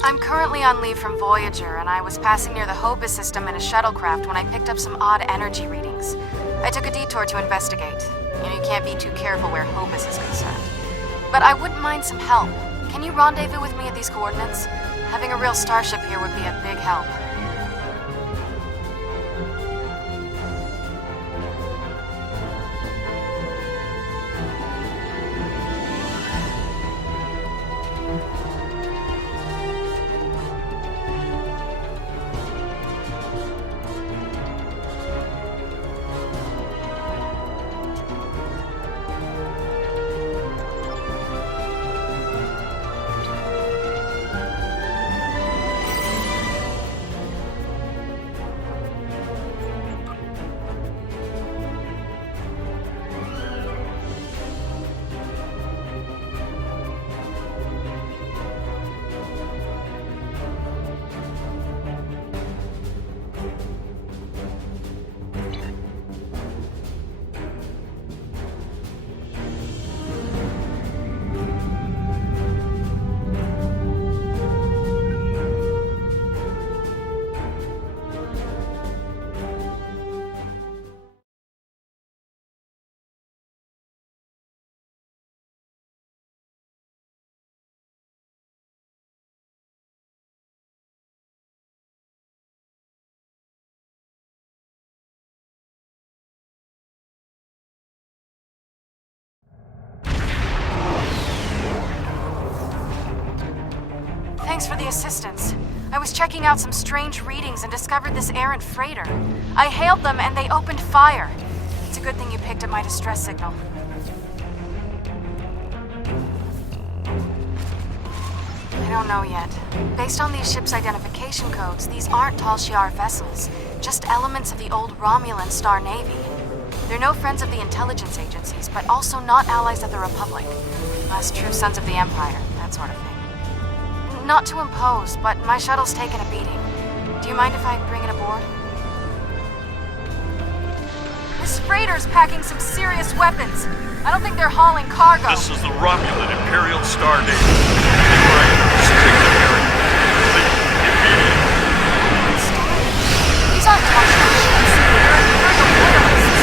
I'm currently on leave from Voyager, and I was passing near the Hobus system in a shuttlecraft when I picked up some odd energy readings. I took a detour to investigate. You can't be too careful where Hobus is concerned. But I wouldn't mind some help. Can you rendezvous with me at these coordinates? Having a real starship here would be a big help. Thanks for the assistance. I was checking out some strange readings and discovered this errant freighter. I hailed them and they opened fire. It's a good thing you picked up my distress signal. I don't know yet. Based on these ships' identification codes, these aren't Tal Shiar vessels, just elements of the old Romulan Star Navy. They're no friends of the intelligence agencies, but also not allies of the Republic. Last true sons of the Empire, that sort of thing. Not to impose, but my shuttle's taken a beating. Do you mind if I bring it aboard? This freighter's packing some serious weapons. I don't think they're hauling cargo. This is the Romulan Imperial Star Navy. Take them here. Immediately. These aren't touchdown ships. They're Imperial loyalists.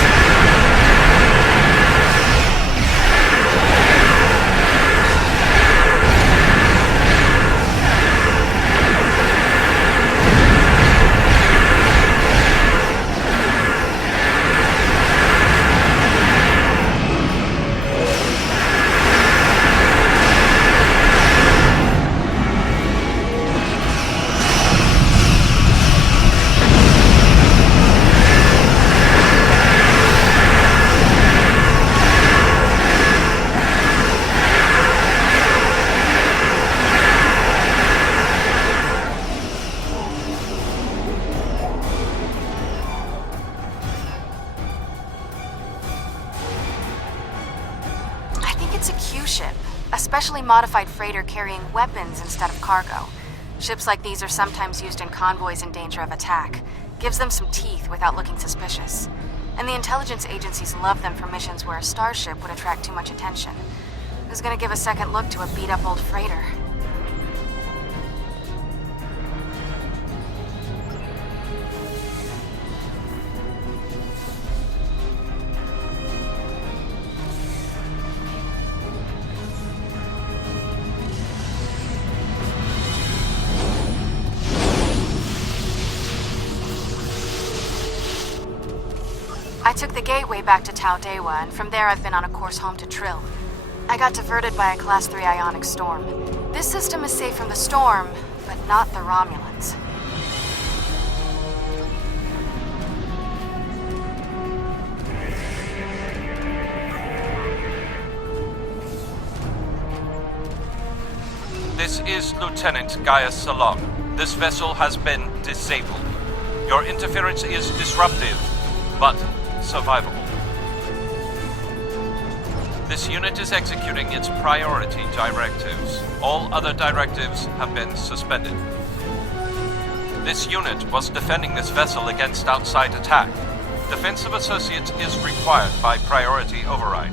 Specially modified freighter carrying weapons instead of cargo. Ships like these are sometimes used in convoys in danger of attack. Gives them some teeth without looking suspicious. And the intelligence agencies love them for missions where a starship would attract too much attention. Who's gonna give a second look to a beat-up old freighter? I took the gateway back to Tau Dewa, and from there I've been on a course home to Trill. I got diverted by a Class 3 ionic storm. This system is safe from the storm, but not the Romulans. This is Lieutenant Gaius Salam. This vessel has been disabled. Your interference is disruptive, but survivable. This unit is executing its priority directives. All other directives have been suspended. This unit was defending this vessel against outside attack. Defense of associates is required by priority override.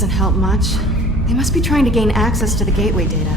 doesn't help much. They must be trying to gain access to the gateway data.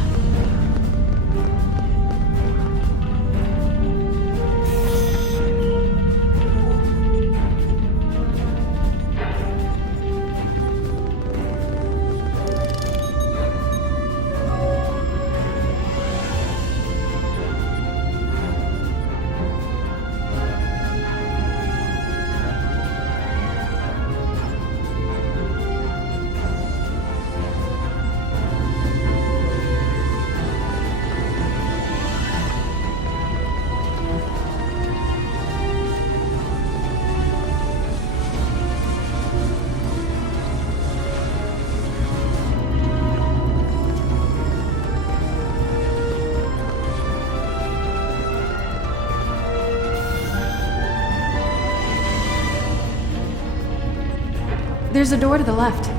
There's a door to the left.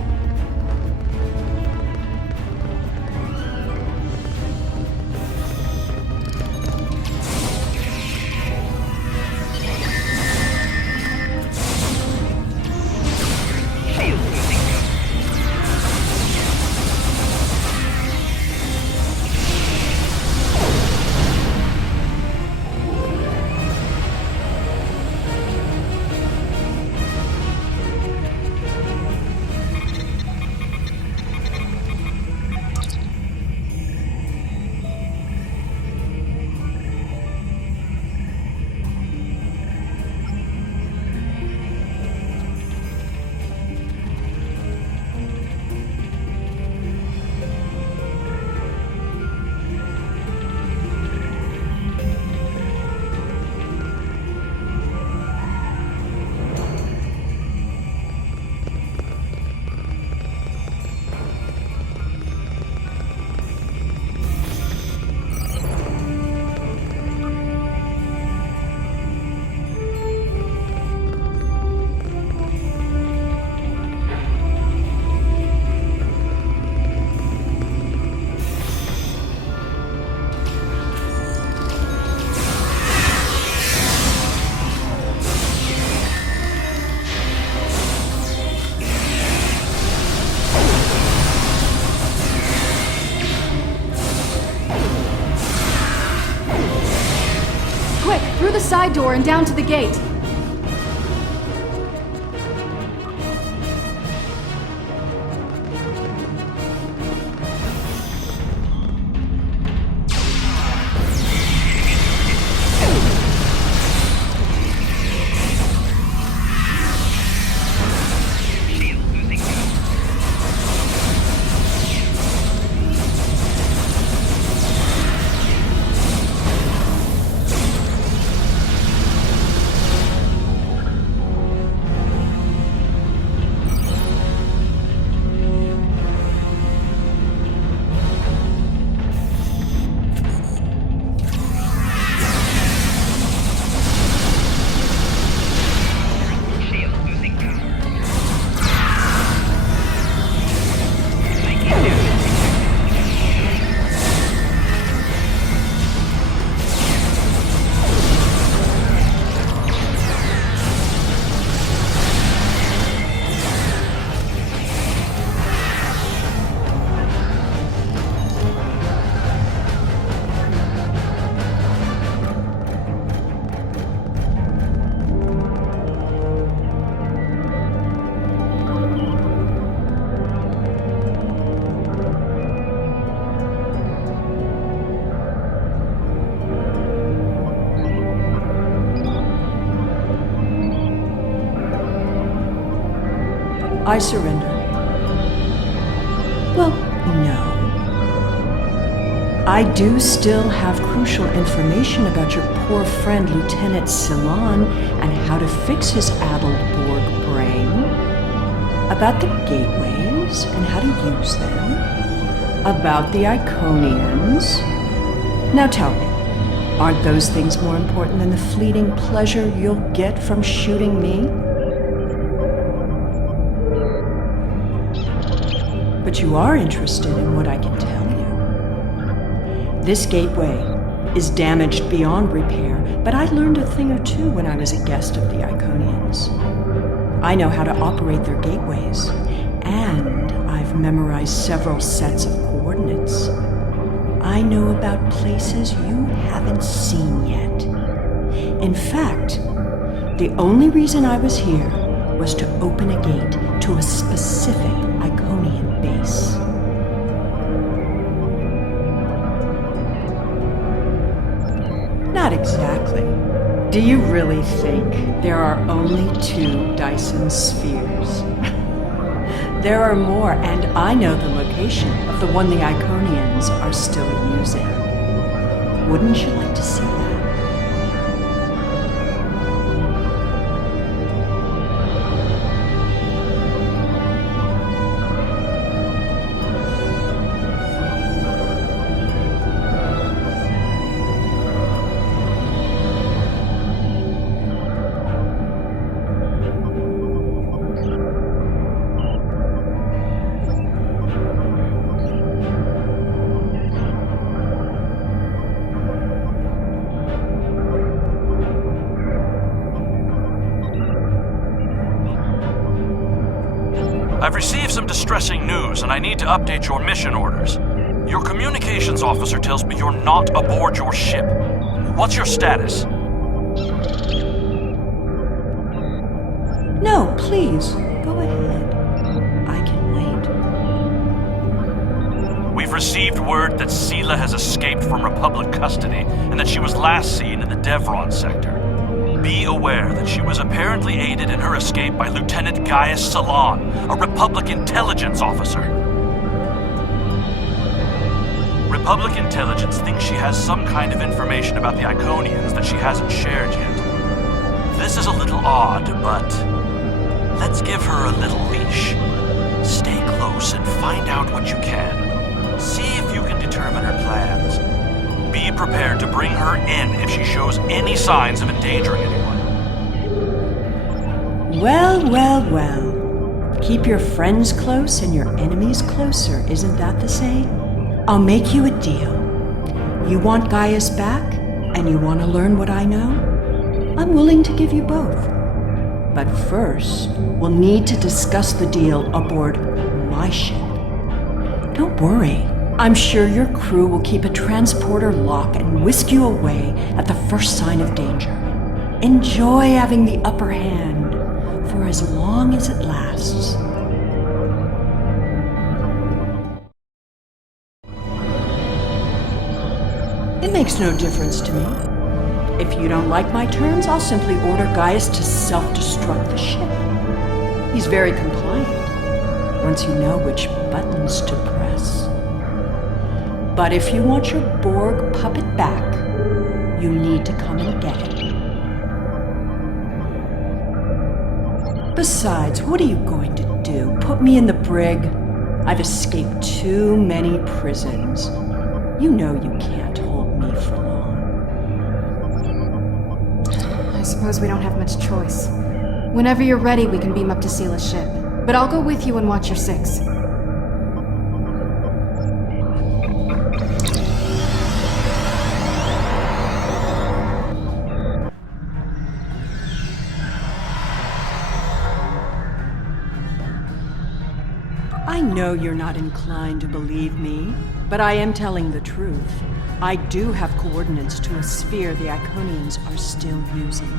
Through the side door and down to the gate. I surrender. Well, no. I do still have crucial information about your poor friend Lieutenant Sela and how to fix his addled Borg brain, about the gateways and how to use them, about the iconians. Now tell me, aren't those things more important than the fleeting pleasure you'll get from shooting me? But you are interested in what I can tell you. This gateway is damaged beyond repair, but I learned a thing or two when I was a guest of the Iconians. I know how to operate their gateways, and I I've memorized several sets of coordinates. I know about places you haven't seen yet. In fact, the only reason I was here was to open a gate to a specific Iconian base. Not exactly. Do you really think there are only 2 Dyson spheres? There are more, and I know the location of the one the Iconians are still using. Wouldn't you like to see that? I've received some distressing news, and I need to update your mission orders. Your communications officer tells me you're not aboard your ship. What's your status? No, please, go ahead. I can wait. We've received word that Sela has escaped from Republic custody, and that she was last seen in the Devron sector. Be aware that she was apparently aided in her escape by Lieutenant Gaius Salon, a Republic intelligence officer. Republic intelligence thinks she has some kind of information about the Iconians that she hasn't shared yet. This is a little odd, but let's give her a little leash. Stay close and find out what you can. See if you can determine her plans. Be prepared to bring her in if she shows any signs of endangering anyone. Well, well, well. Keep your friends close and your enemies closer, isn't that the saying? I'll make you a deal. You want Gaius back, and you want to learn what I know? I'm willing to give you both. But first, we'll need to discuss the deal aboard my ship. Don't worry. I'm sure your crew will keep a transporter lock and whisk you away at the first sign of danger. Enjoy having the upper hand for as long as it lasts. It makes no difference to me. If you don't like my terms, I'll simply order Gaius to self-destruct the ship. He's very compliant, once you know which buttons to press. But if you want your Borg puppet back, you need to come and get it. Besides, what are you going to do? Put me in the brig? I've escaped too many prisons. You know you can't hold me for long. I suppose we don't have much choice. Whenever you're ready, we can beam up to Sela's ship. But I'll go with you and watch your 6. I know you're not inclined to believe me, but I am telling the truth. I do have coordinates to a sphere the Iconians are still using.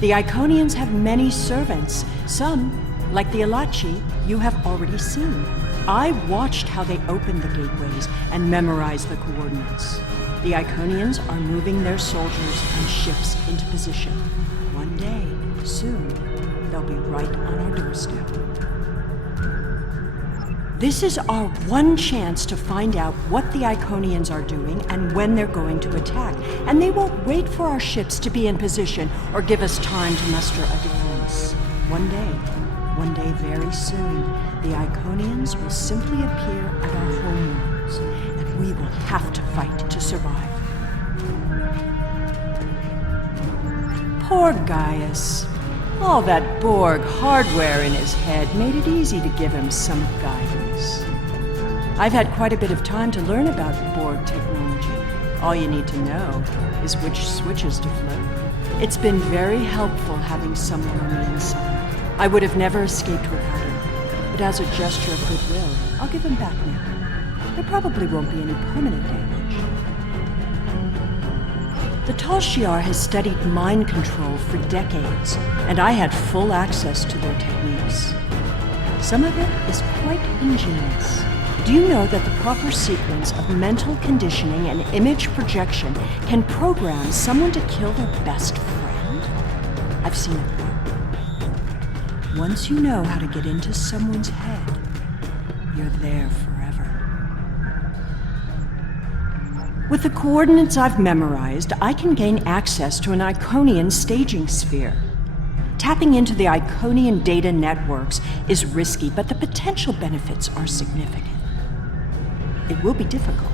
The Iconians have many servants. Some, like the Alachi, you have already seen. I watched how they opened the gateways and memorized the coordinates. The Iconians are moving their soldiers and ships into position. One day, soon, they'll be right on our doorstep. This is our one chance to find out what the Iconians are doing and when they're going to attack. And they won't wait for our ships to be in position or give us time to muster a defense. One day very soon, the Iconians will simply appear at our homeworlds, and we will have to fight to survive. Poor Gaius. All that Borg hardware in his head made it easy to give him some guidance. I've had quite a bit of time to learn about Borg technology. All you need to know is which switches to flip. It's been very helpful having someone on the inside. I would have never escaped without him, but but as a gesture of goodwill, I'll give them back now. There probably won't be any permanent damage. The Tal Shiar has studied mind control for decades, and I had full access to their techniques. Some of it is quite ingenious. Do you know that the proper sequence of mental conditioning and image projection can program someone to kill their best friend? I've seen it work. Once you know how to get into someone's head, you're there forever. With the coordinates I've memorized, I can gain access to an Iconian staging sphere. Tapping into the Iconian data networks is risky, but the potential benefits are significant. It will be difficult.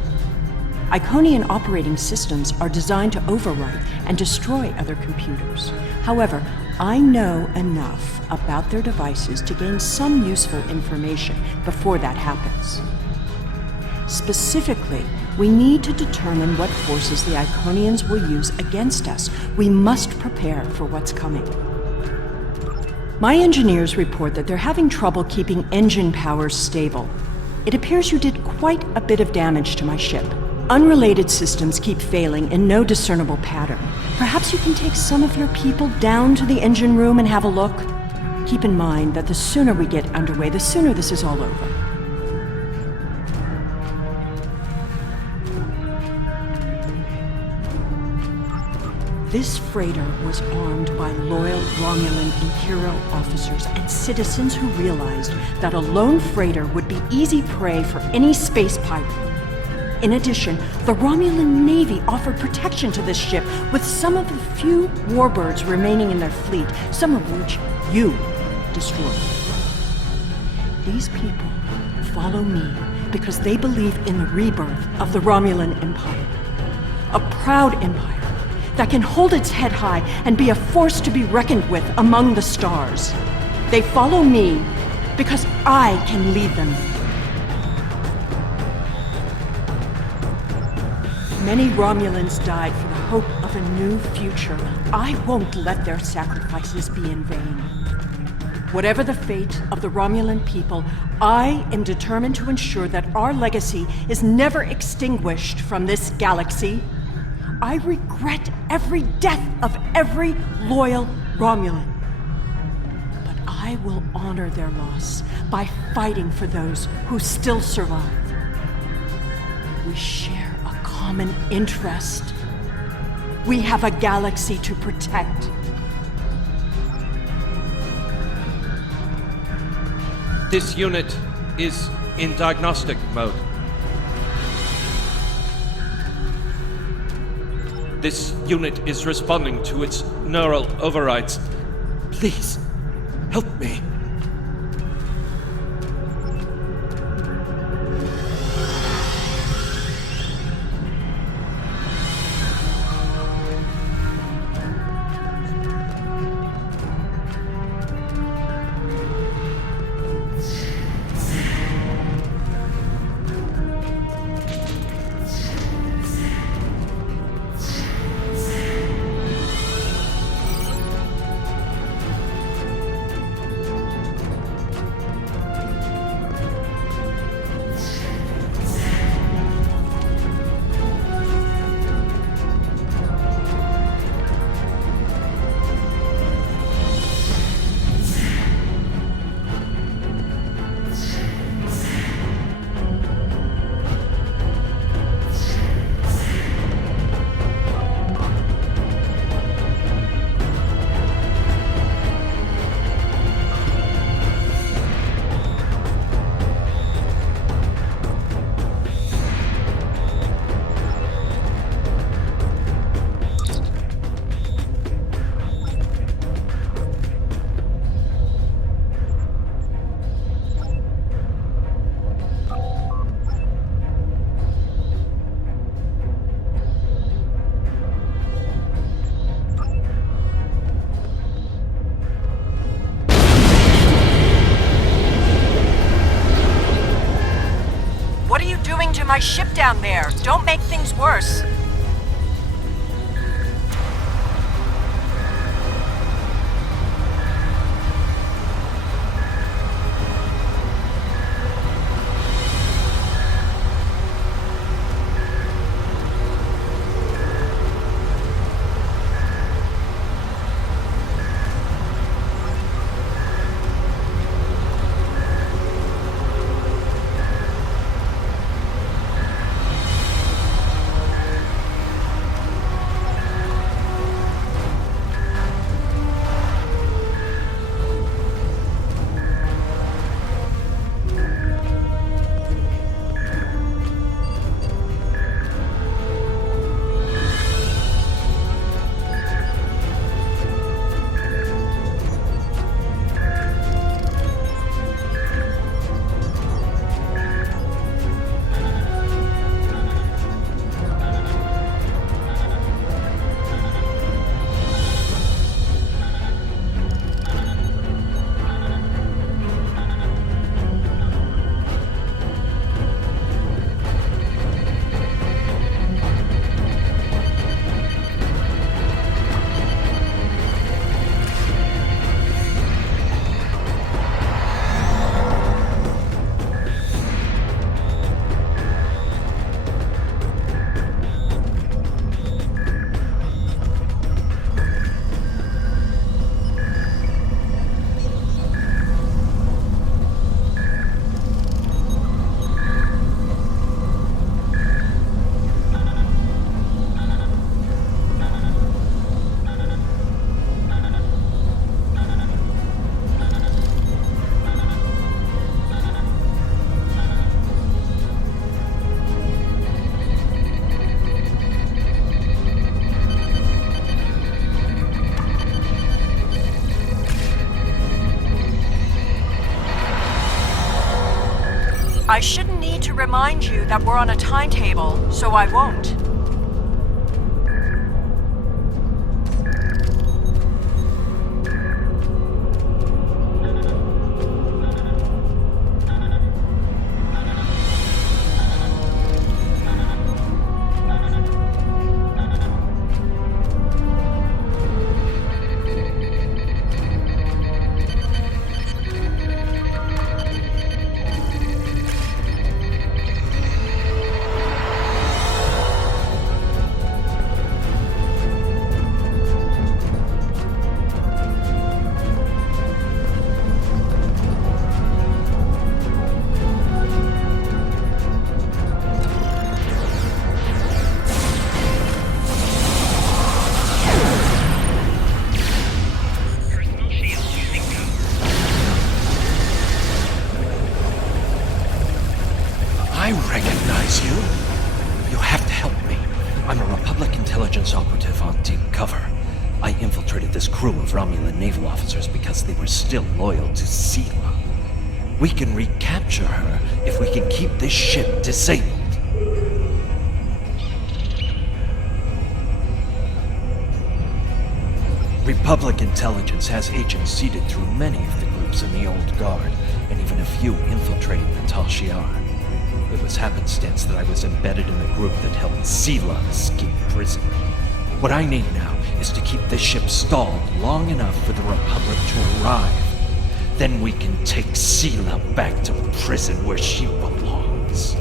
Iconian operating systems are designed to overwrite and destroy other computers. However, I know enough about their devices to gain some useful information before that happens. Specifically, we need to determine what forces the Iconians will use against us. We must prepare for what's coming. My engineers report that they're having trouble keeping engine powers stable. It appears you did quite a bit of damage to my ship. Unrelated systems keep failing in no discernible pattern. Perhaps you can take some of your people down to the engine room and have a look? Keep in mind that the sooner we get underway, the sooner this is all over. This freighter was armed by loyal Romulan Imperial officers and citizens who realized that a lone freighter would be easy prey for any space pirate. In addition, the Romulan Navy offered protection to this ship with some of the few warbirds remaining in their fleet, some of which you destroyed. These people follow me because they believe in the rebirth of the Romulan Empire. A proud empire that can hold its head high and be a force to be reckoned with among the stars. They follow me because I can lead them. Many Romulans died for the hope of a new future. I won't let their sacrifices be in vain. Whatever the fate of the Romulan people, I am determined to ensure that our legacy is never extinguished from this galaxy. I regret every death of every loyal Romulan. But I will honor their loss by fighting for those who still survive. We share a common interest. We have a galaxy to protect. This unit is in diagnostic mode. This unit is responding to its neural overrides. Please, help me. My ship down there. Don't make things worse. I shouldn't need to remind you that we're on a timetable, so I won't. I recognize you. You have to help me. I'm a Republic intelligence operative on deep cover. I infiltrated this crew of Romulan naval officers because they were still loyal to Sela. We can recapture her if we can keep this ship disabled. Republic intelligence has agents seeded through many of the groups in the Old Guard, and even a few infiltrating the Tal Shiar. It was happenstance that I was embedded in the group that helped Sela escape prison. What I need now is to keep this ship stalled long enough for the Republic to arrive. Then we can take Sela back to prison where she belongs.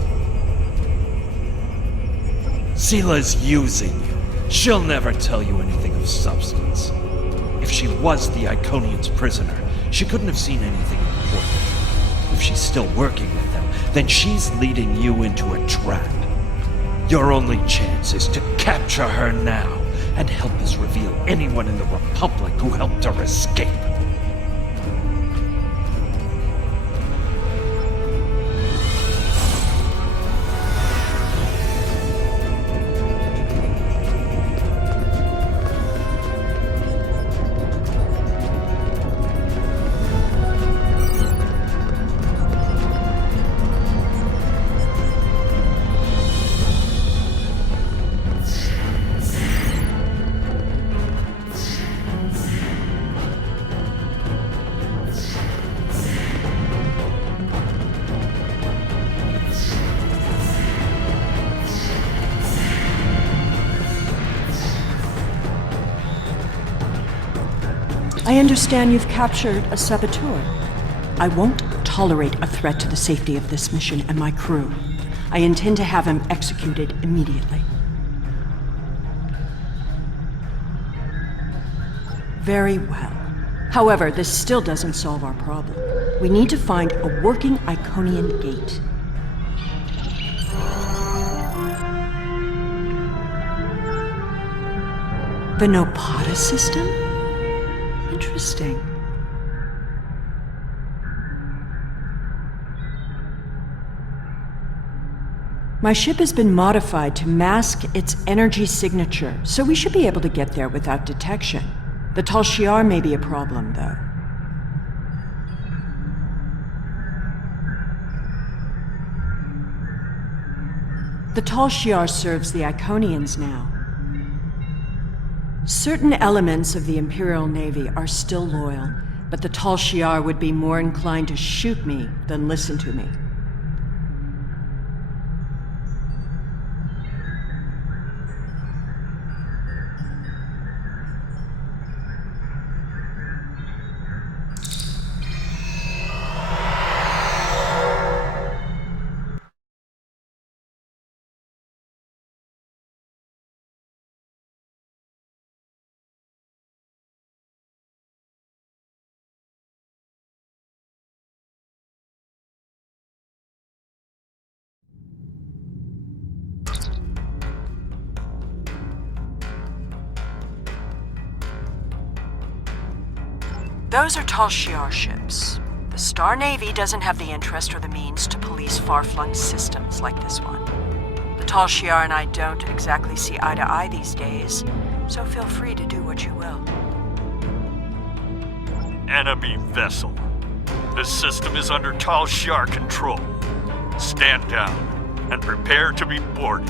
Sela's using you. She'll never tell you anything of substance. If she was the Iconians' prisoner, she couldn't have seen anything important. If she's still working with them, then she's leading you into a trap. Your only chance is to capture her now and help us reveal anyone in the Republic who helped her escape. I understand you've captured a saboteur. I won't tolerate a threat to the safety of this mission and my crew. I intend to have him executed immediately. Very well. However, this still doesn't solve our problem. We need to find a working Iconian gate. The Noata system? Interesting. My ship has been modified to mask its energy signature, so we should be able to get there without detection. The Tal Shiar may be a problem, though. The Tal Shiar serves the Iconians now. Certain elements of the Imperial Navy are still loyal, but the Tal Shiar would be more inclined to shoot me than listen to me. Those are Tal Shiar ships. The Star Navy doesn't have the interest or the means to police far-flung systems like this one. The Tal Shiar and I don't exactly see eye to eye these days, so feel free to do what you will. Enemy vessel. The system is under Tal Shiar control. Stand down and prepare to be boarded.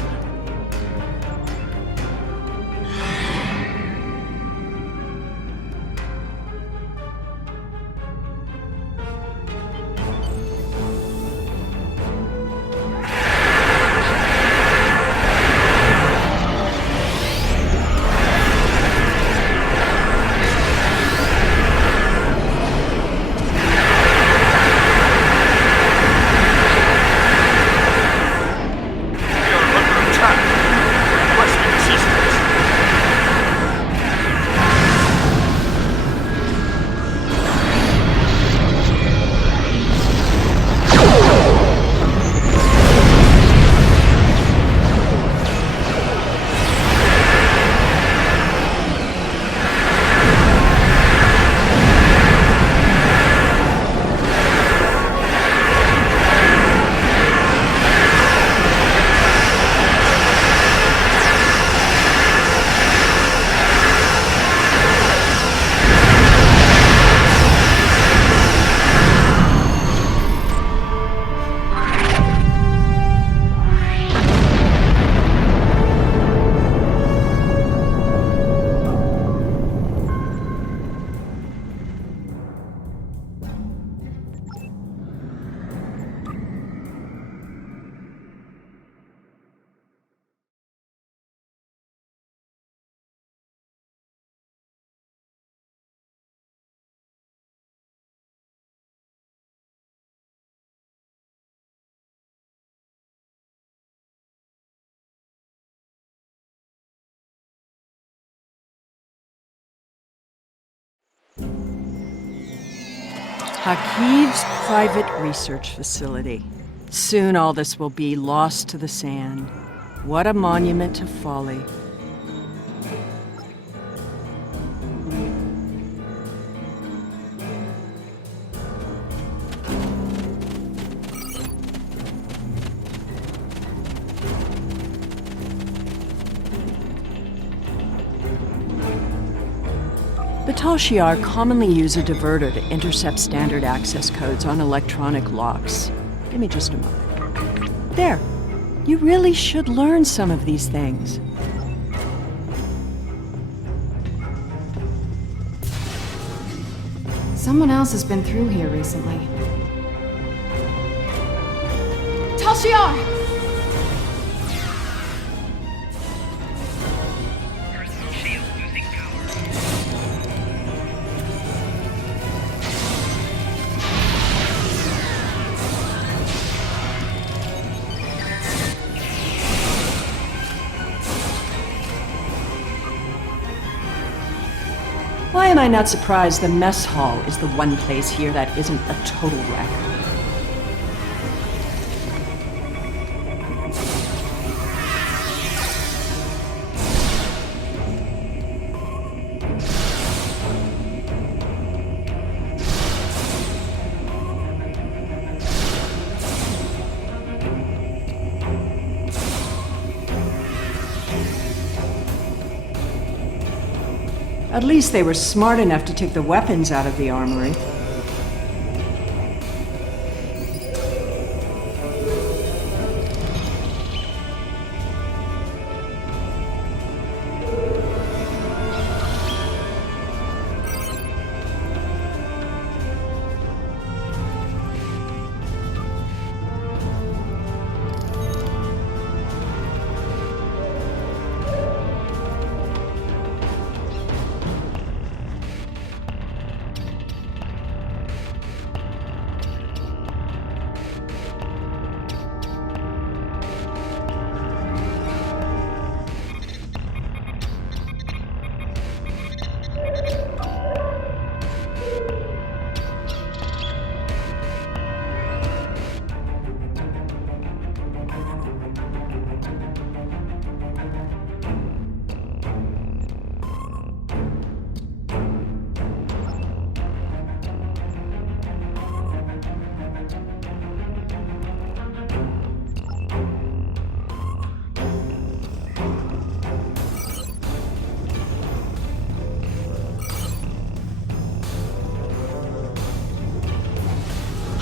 Hakiv's private research facility. Soon all this will be lost to the sand. What a monument to folly. The Tal Shiar commonly use a diverter to intercept standard access codes on electronic locks. Give me just a moment. There. You really should learn some of these things. Someone else has been through here recently. Tal Shiar! Why am I not surprised the mess hall is the one place here that isn't a total wreck? At least they were smart enough to take the weapons out of the armory.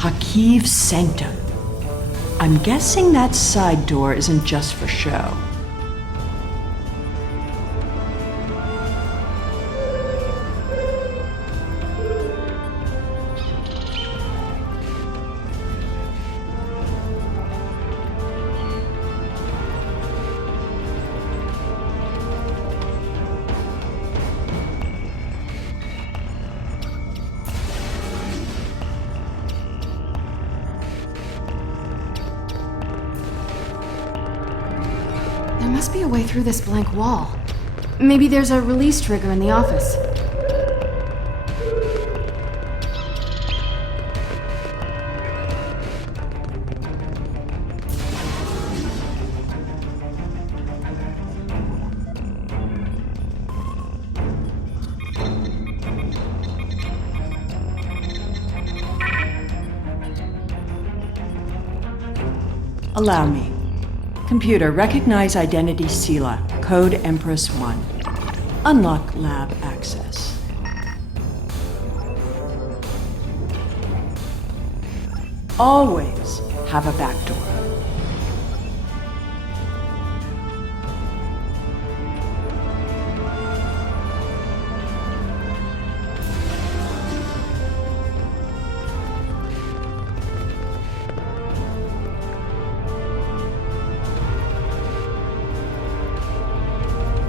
Hakiv's sanctum. I'm guessing that side door isn't just for show. There must be a way through this blank wall. Maybe there's a release trigger in the office. Allow me. Computer, recognize identity Sela, code Empress 1. Unlock lab access. Always have a back door.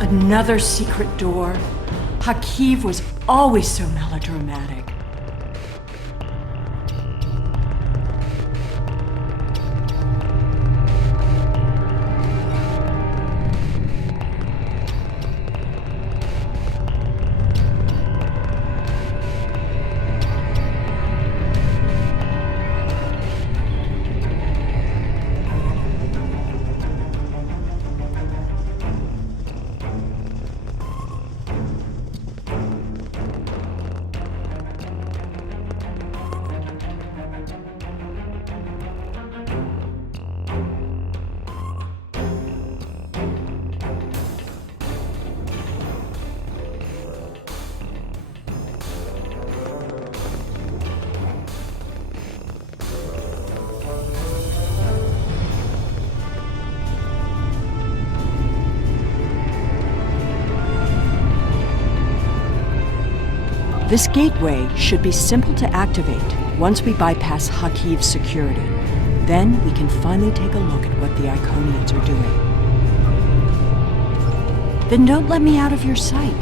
Another secret door. Hakiv was always so melodramatic. This gateway should be simple to activate once we bypass Hakiv's security. Then we can finally take a look at what the Iconians are doing. Then don't let me out of your sight.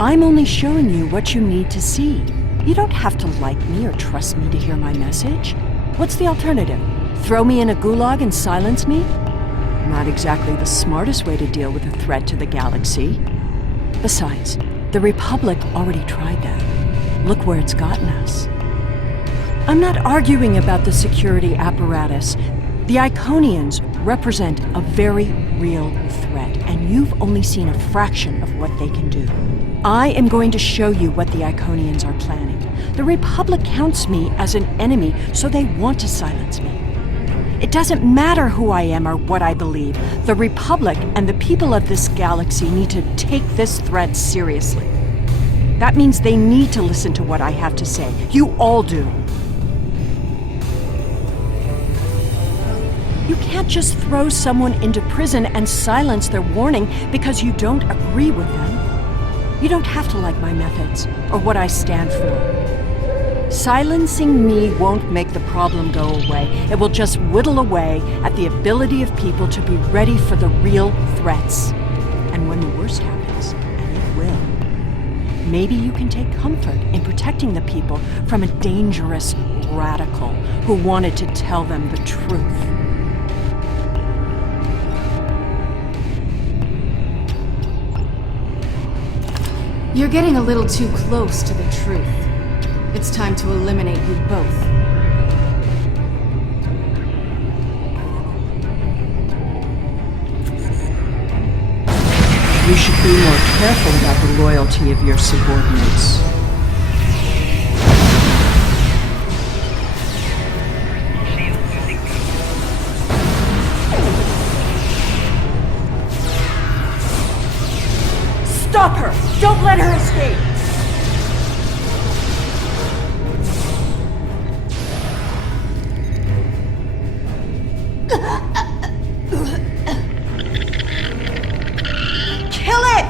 I'm only showing you what you need to see. You don't have to like me or trust me to hear my message. What's the alternative? Throw me in a gulag and silence me? Not exactly the smartest way to deal with a threat to the galaxy. Besides, the Republic already tried that. Look where it's gotten us. I'm not arguing about the security apparatus. The Iconians represent a very real threat, and you've only seen a fraction of what they can do. I am going to show you what the Iconians are planning. The Republic counts me as an enemy, so they want to silence me. It doesn't matter who I am or what I believe. The Republic and the people of this galaxy need to take this threat seriously. That means they need to listen to what I have to say. You all do. You can't just throw someone into prison and silence their warning because you don't agree with them. You don't have to like my methods or what I stand for. Silencing me won't make the problem go away. It will just whittle away at the ability of people to be ready for the real threats. And when the worst happens, and it will, maybe you can take comfort in protecting the people from a dangerous radical who wanted to tell them the truth. You're getting a little too close to the truth. It's time to eliminate you both. You should be more careful about the loyalty of your subordinates. Stop her! Don't let her escape! Kill it!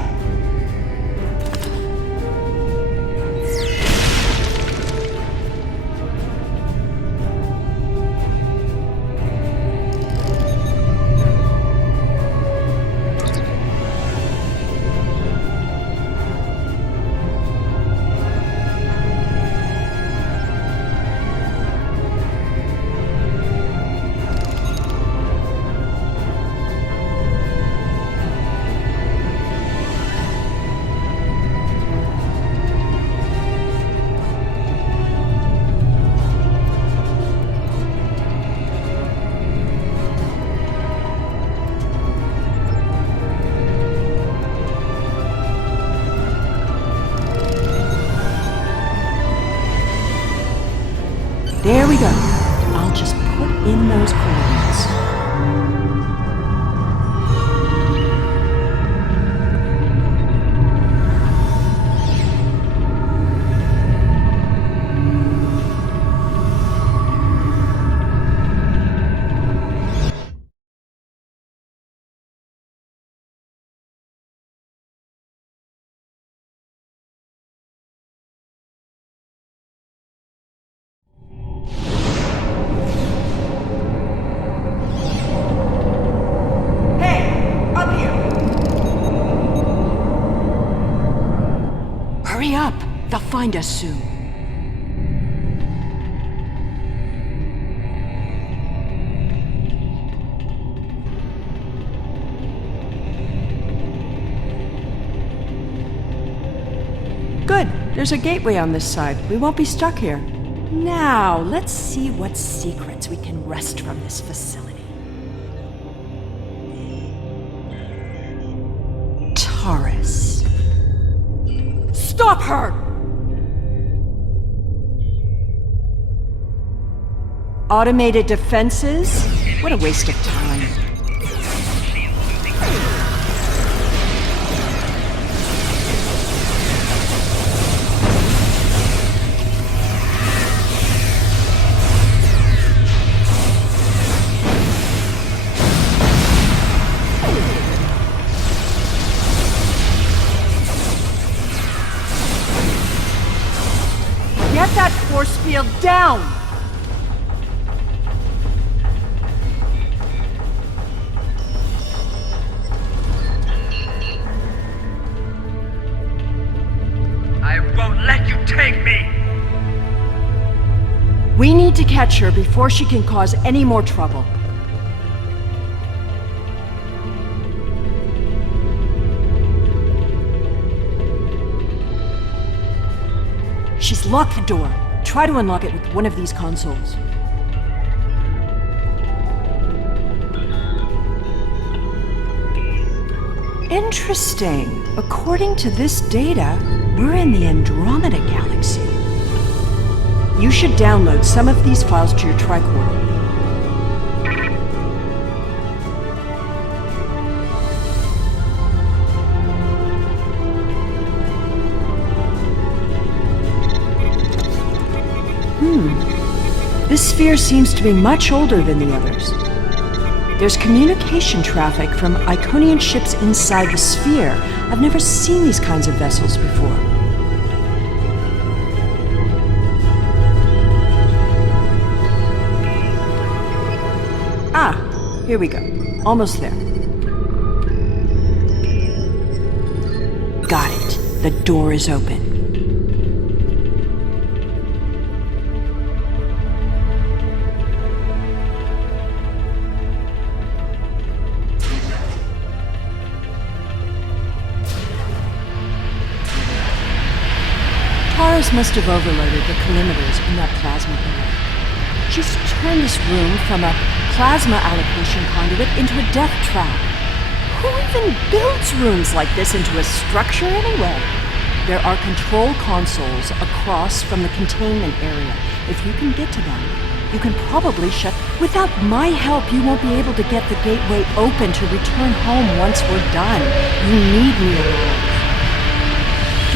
There we go. I'll just put in those coordinates. Hurry up! They'll find us soon. Good. There's a gateway on this side. We won't be stuck here. Now, let's see what secrets we can wrest from this facility. Taurus. Stop her! Automated defenses? What a waste of time. Get that force field down! I won't let you take me! We need to catch her before she can cause any more trouble. She's locked the door. Try to unlock it with one of these consoles. Interesting. According to this data, we're in the Andromeda Galaxy. You should download some of these files to your tricorder. This sphere seems to be much older than the others. There's communication traffic from Iconian ships inside the sphere. I've never seen these kinds of vessels before. Ah, here we go. Almost there. Got it. The door is open. Taurus must have overloaded the collimators in that plasma array. She's turned this room from a plasma allocation conduit into a death trap. Who even builds rooms like this into a structure anyway? There are control consoles across from the containment area. If you can get to them, you can probably shut... Without my help, you won't be able to get the gateway open to return home once we're done. You need me alive.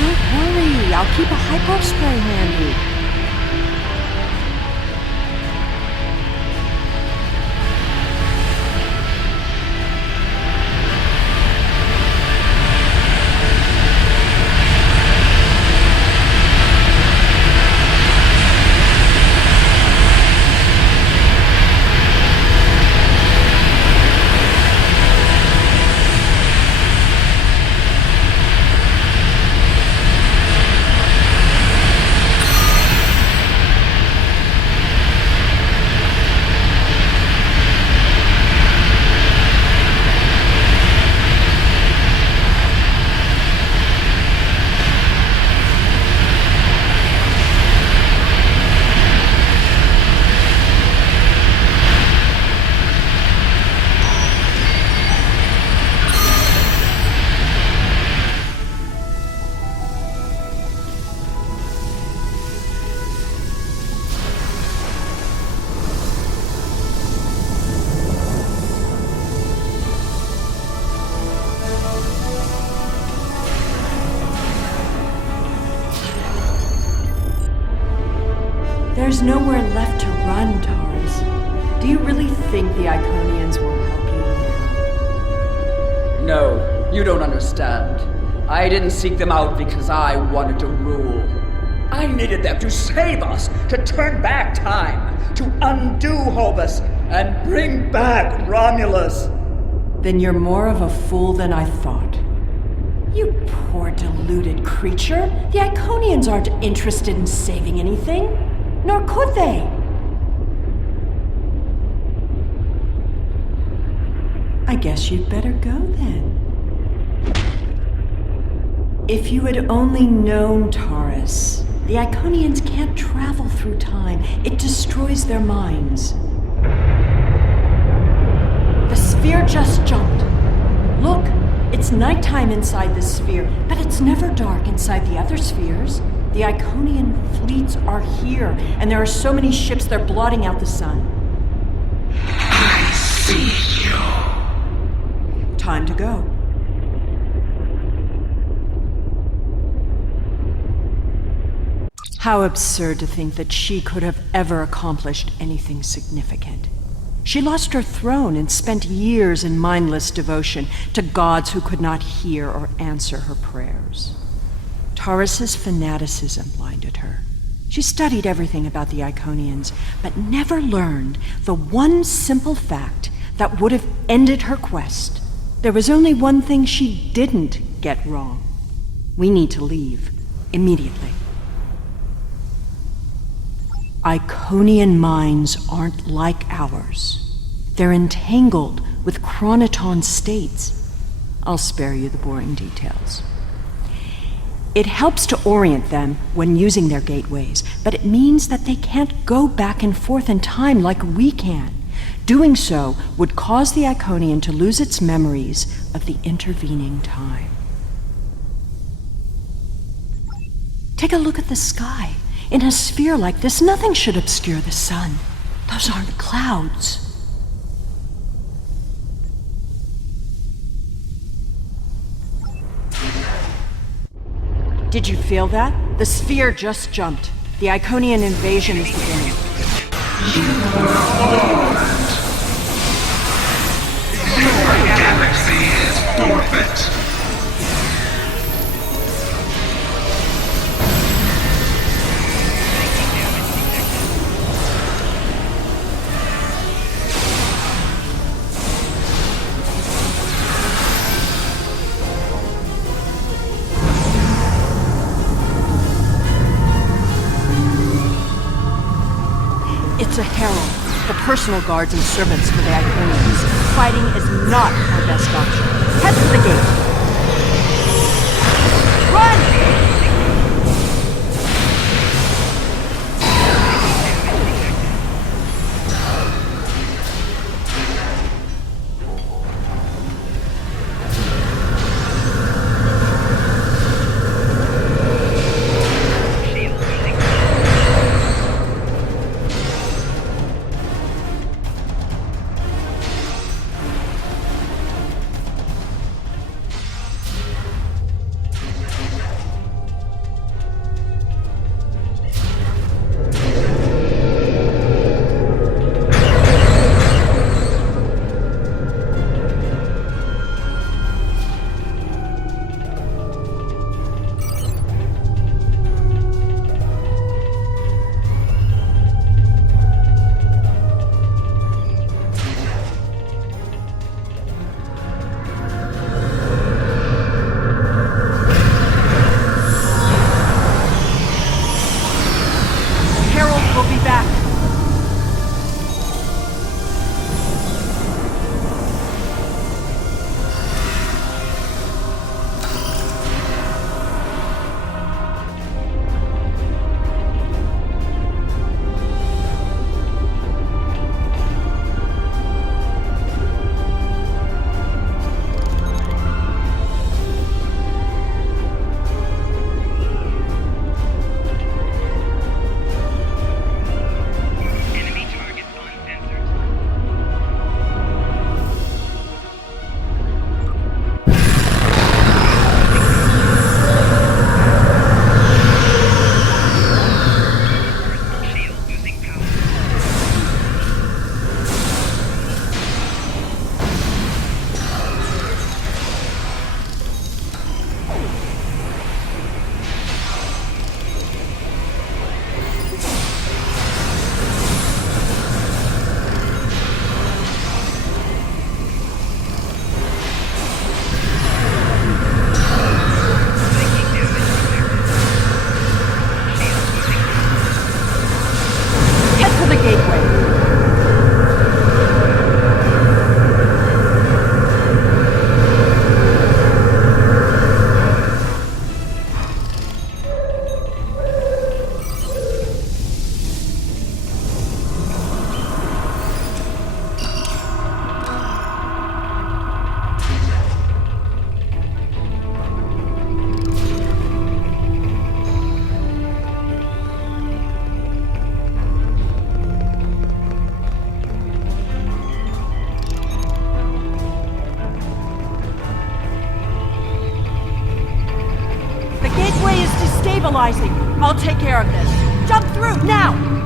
Don't worry, I'll keep a hypo spray handy. There's nowhere left to run, Taurus. Do you really think the Iconians will help you now? No, you don't understand. I didn't seek them out because I wanted to rule. I needed them to save us, to turn back time, to undo Hobus, and bring back Romulus. Then you're more of a fool than I thought. You poor deluded creature. The Iconians aren't interested in saving anything. Nor could they. I guess you'd better go then. If you had only known, Taurus, the Iconians can't travel through time. It destroys their minds. The sphere just jumped. Look, it's nighttime inside the sphere, but it's never dark inside the other spheres. The Iconian fleets are here, and there are so many ships they're blotting out the sun. I see you. Time to go. How absurd to think that she could have ever accomplished anything significant. She lost her throne and spent years in mindless devotion to gods who could not hear or answer her prayers. Taurus's fanaticism blinded her. She studied everything about the Iconians, but never learned the one simple fact that would have ended her quest. There was only one thing she didn't get wrong. We need to leave, immediately. Iconian minds aren't like ours. They're entangled with chronoton states. I'll spare you the boring details. It helps to orient them when using their gateways, but it means that they can't go back and forth in time like we can. Doing so would cause the Iconian to lose its memories of the intervening time. Take a look at the sky. In a sphere like this, nothing should obscure the sun. Those aren't clouds. Did you feel that? The sphere just jumped. The Iconian invasion is beginning. Your galaxy is forfeit. It's a herald, the personal guards and servants for the Iconians. Fighting is not our best option. Head for the gate. Run! stabilizing. I'll take care of this. Jump through, now!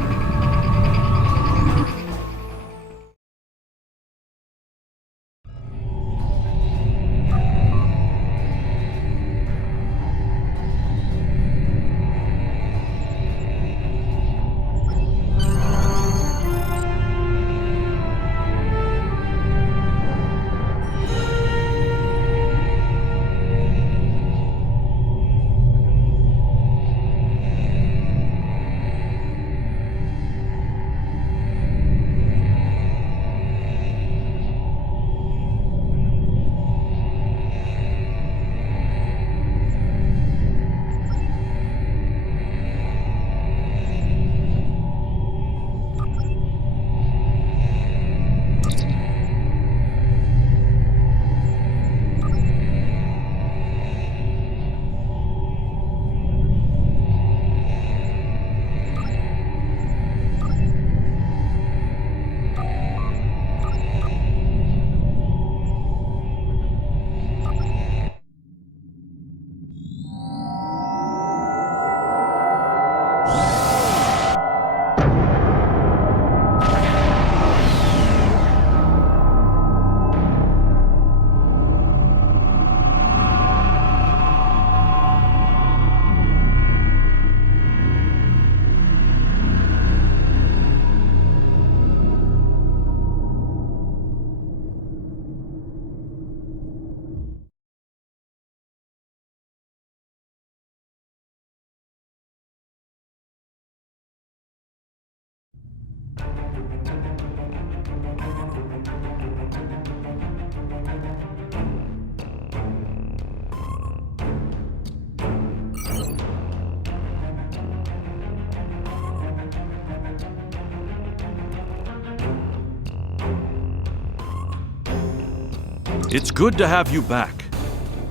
It's good to have you back.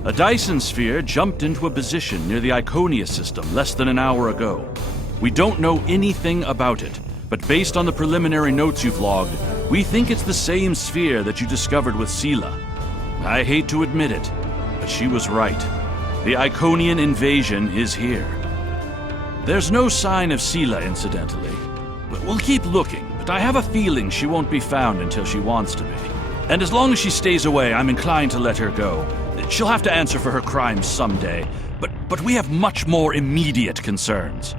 A Dyson sphere jumped into a position near the Iconia system less than an hour ago. We don't know anything about it, but based on the preliminary notes you've logged, we think it's the same sphere that you discovered with Sela. I hate to admit it, but she was right. The Iconian invasion is here. There's no sign of Sela, incidentally. We'll keep looking, but I have a feeling she won't be found until she wants to be. And as long as she stays away, I'm inclined to let her go. She'll have to answer for her crimes someday, but we have much more immediate concerns.